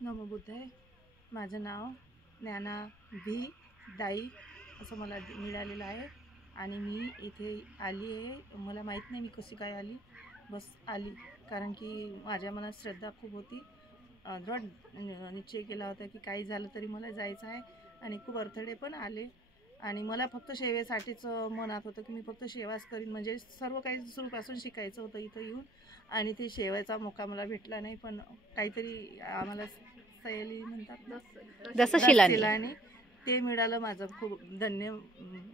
नमो बुद्धाय. माझं नाव ज्ञाना व्ही दाई असं मला मिळालेलं आहे आणि मी इथे आली आहे. मला माहीत नाही मी कशी काय आली, बस आली. कारण की माझ्या मनात श्रद्धा खूप होती. दृढ निश्चय केला होता की काही झालं तरी मला जायचं आहे. आणि खूप अडथळे पण आले आणि मला फक्त सेवेसाठीच मनात होतं की मी फक्त सेवाच करीन. म्हणजे सर्व काही सुरूपासून शिकायचं होतं इथं येऊन. आणि ते सेवेचा मौका मला भेटला नाही, पण काहीतरी आम्हाला सैली म्हणतात दसशिलानी ते मिळालं. माझं खूप धन्य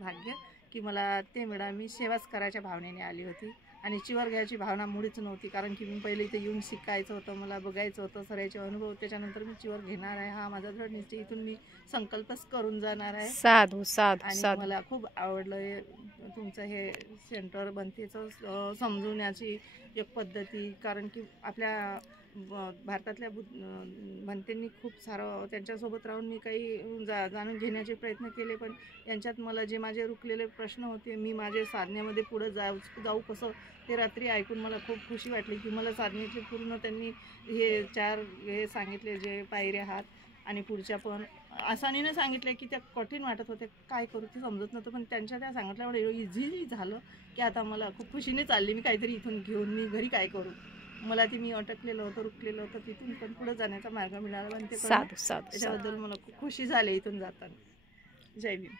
भाग्य की मला ते मिळालं. मी सेवाच करायच्या भावनेने आली होती आणि चिवर घ्यायची भावना मुळीच नव्हती. कारण की मी पहिले इथे येऊन शिकायचं होतं, मला बघायचं होतं सरायचे अनुभव, त्याच्यानंतर मी चिवर घेणार आहे हा माझा दृढ निश्चय. इथून मी संकल्पच करून जाणार आहे. साधू साधू आणि मला खूप आवडलं तुमचं हे सेंटर बनतेचं समजवण्याची एक पद्धती. कारण की आपल्या भारतातल्या बनतेंनी खूप सारं त्यांच्यासोबत राहून मी काही जाणून घेण्याचे प्रयत्न केले, पण यांच्यात मला जे माझे रुकलेले प्रश्न होते, मी माझे साधनेमध्ये पुढं जाऊ कसं, ते रात्री ऐकून मला खूप खुशी वाटली की मला साधनेचे पूर्ण त्यांनी हे 4 हे सांगितले जे पायऱ्या आहात आणि पुढच्या पण आसानीने सांगितले की त्या कठीण वाटत होते, काय करू ते समजत नव्हतं, पण त्यांच्या त्या सांगितल्यामुळे एवढं इझिली झालं की आता मला खूप खुशीने चालली मी काहीतरी इथून घेऊन मी घरी काय करू. मला ती मी अटकलेलं होतं, रुकलेलं होतं, तिथून पण पुढे जाण्याचा मार्ग मिळाला आणि ते त्याच्याबद्दल मला खूप खुशी झाली इथून जाताना. जय भीम.